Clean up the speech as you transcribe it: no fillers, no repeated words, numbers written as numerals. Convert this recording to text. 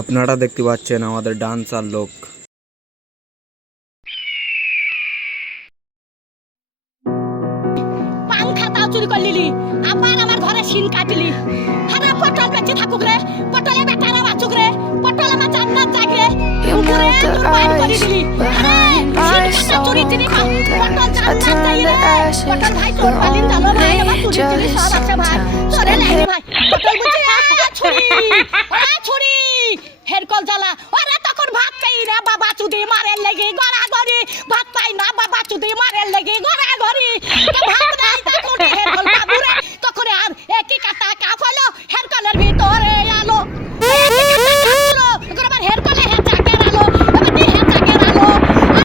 আপনারা দেখতে পাচ্ছেন আমাদের ডান্সার লোক। পান খাতা চুরি করলিলি, আবার আমার ঘরে শিন কাটলি। আরে পটল বেঁচে থাকুক রে, পটলে বেটারা বাঁচুক রে, পটল আমার জান্নাত যাক রে। উপরে পান করে দিলি, আরে শিন কাটা চুরি দিলি, পটল জান্নাত যাই রে। পটল ভাই তোর পালিন জানো ভাই, আমার চুরি দিলি সব আছে ভাই। তোরে লাগি ভাই, পটল বুঝে ছুরি, ছুরি। হেরকল জ্বালা, ওরে তখন ভাত পাই না বাবা চুদি মারের লেগে গড়াগড়ি, ভাত পাই না বাবা চুদি মারের লেগে গড়া